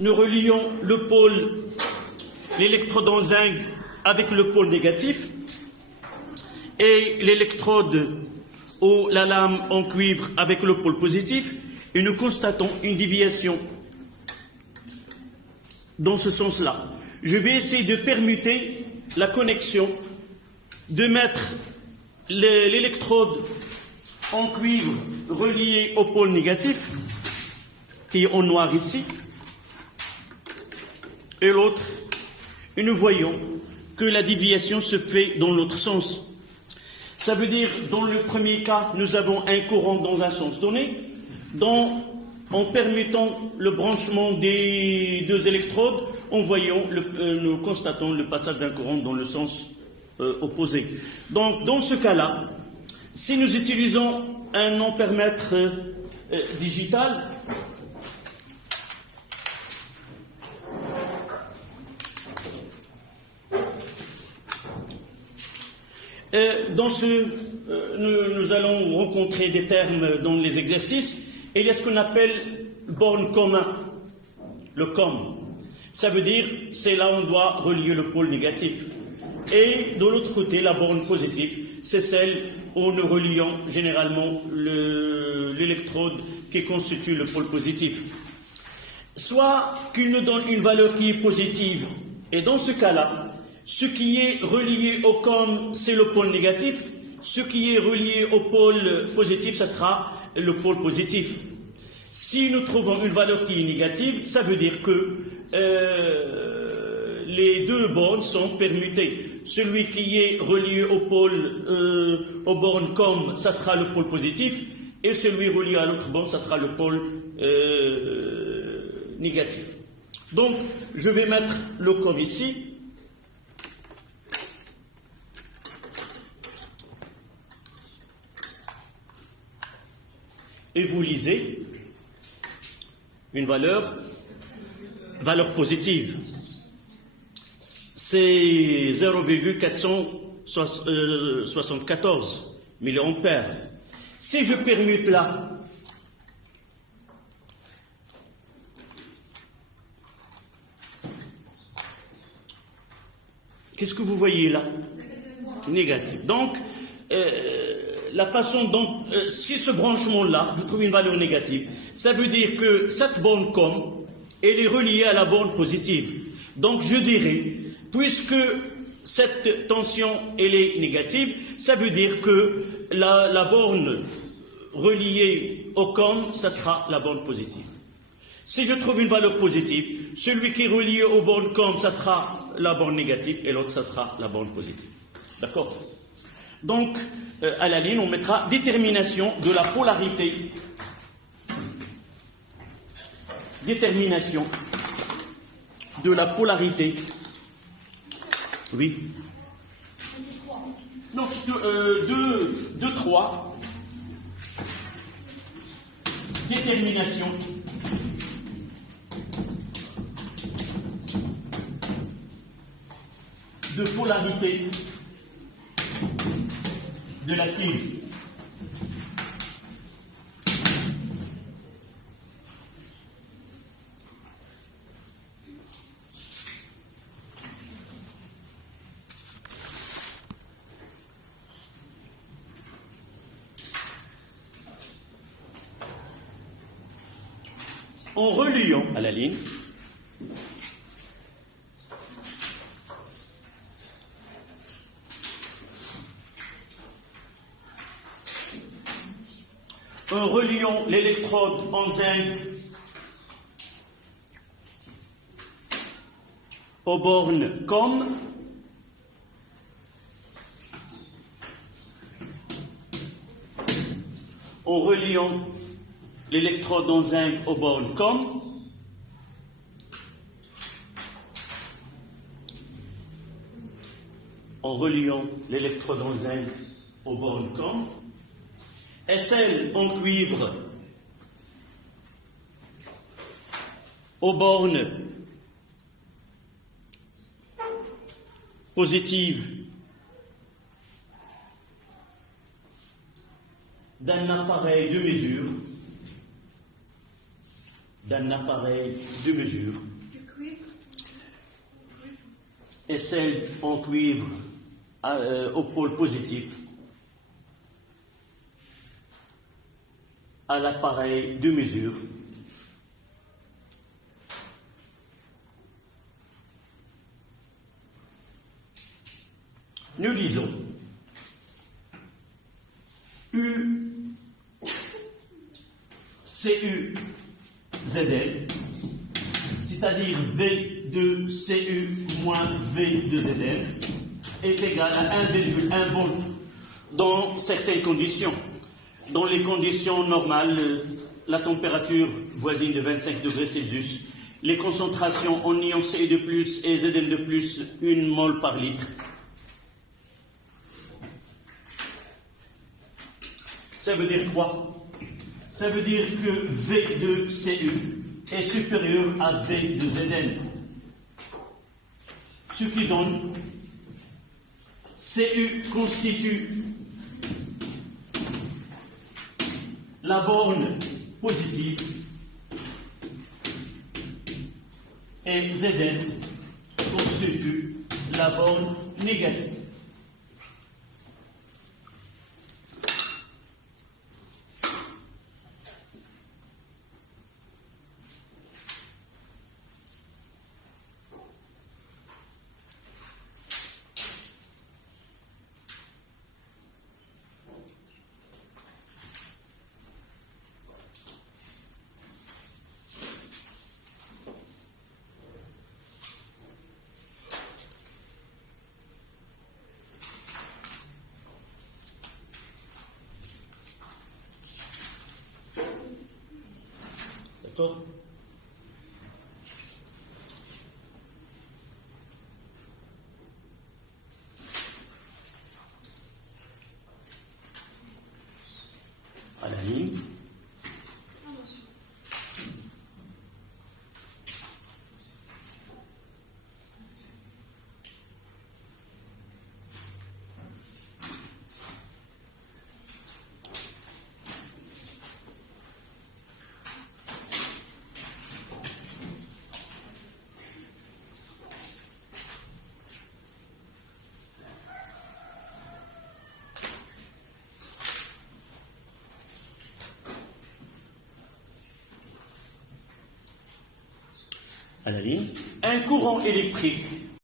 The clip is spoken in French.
nous relions le pôle, l'électrode en zinc avec le pôle négatif et l'électrode ou la lame en cuivre avec le pôle positif, et nous constatons une déviation dans ce sens-là. Je vais essayer de permuter la connexion, de mettre l'électrode en cuivre reliée au pôle négatif, qui est en noir ici, et l'autre, et nous voyons que la déviation se fait dans l'autre sens. Ça veut dire, dans le premier cas, nous avons un courant dans un sens donné, en permettant le branchement des deux électrodes, nous constatons le passage d'un courant dans le sens opposé. Donc, dans ce cas-là, si nous utilisons un ampèremètre digital, nous allons rencontrer des termes dans les exercices. Et il y a ce qu'on appelle borne commun, le COM. Ça veut dire, c'est là où on doit relier le pôle négatif. Et de l'autre côté, la borne positive, c'est celle où nous relions généralement l'électrode qui constitue le pôle positif. Soit qu'il nous donne une valeur qui est positive, et dans ce cas-là, ce qui est relié au COM, c'est le pôle négatif. Ce qui est relié au pôle positif, ça sera le pôle positif. Si nous trouvons une valeur qui est négative, ça veut dire que les deux bornes sont permutées. Celui qui est relié au pôle, aux bornes COM, ça sera le pôle positif, et celui relié à l'autre borne, ça sera le pôle négatif. Donc, je vais mettre le COM ici. Et vous lisez une valeur positive. C'est 0,474 milliampères. Si je permute là, qu'est-ce que vous voyez là? Négatif. Donc, la façon dont, si ce branchement-là, je trouve une valeur négative, ça veut dire que cette borne COM, elle est reliée à la borne positive. Donc je dirais, puisque cette tension, elle est négative, ça veut dire que la borne reliée au COM, ça sera la borne positive. Si je trouve une valeur positive, celui qui est relié aux bornes COM, ça sera la borne négative, et l'autre, ça sera la borne positive. D'accord? Donc, à la ligne, on mettra détermination de la polarité. Détermination de la polarité. Oui. Non, 2, 3. Détermination de polarité de la cuve. En reliant à la ligne, en reliant l'électrode en zinc aux bornes COM, en reliant l'électrode en zinc aux bornes COM, en reliant l'électrode en zinc aux bornes COM, et celle en cuivre aux bornes positives d'un appareil de mesure d'un appareil de mesure et celle en cuivre au pôle positif à l'appareil de mesure nous lisons CU-ZL, c'est-à-dire V2CU moins V2ZL, est égal à 1,1 volt dans certaines conditions. Dans les conditions normales, la température voisine de 25 degrés Celsius, les concentrations en ions Cu de plus et Zn de plus, 1 mol par litre. Ça veut dire quoi? Ça veut dire que V2Cu est supérieur à V2Zn. Ce qui donne Cu constitue la borne positive et Zn constitue la borne négative. D'accord? À la ligne. À la ligne, un courant électrique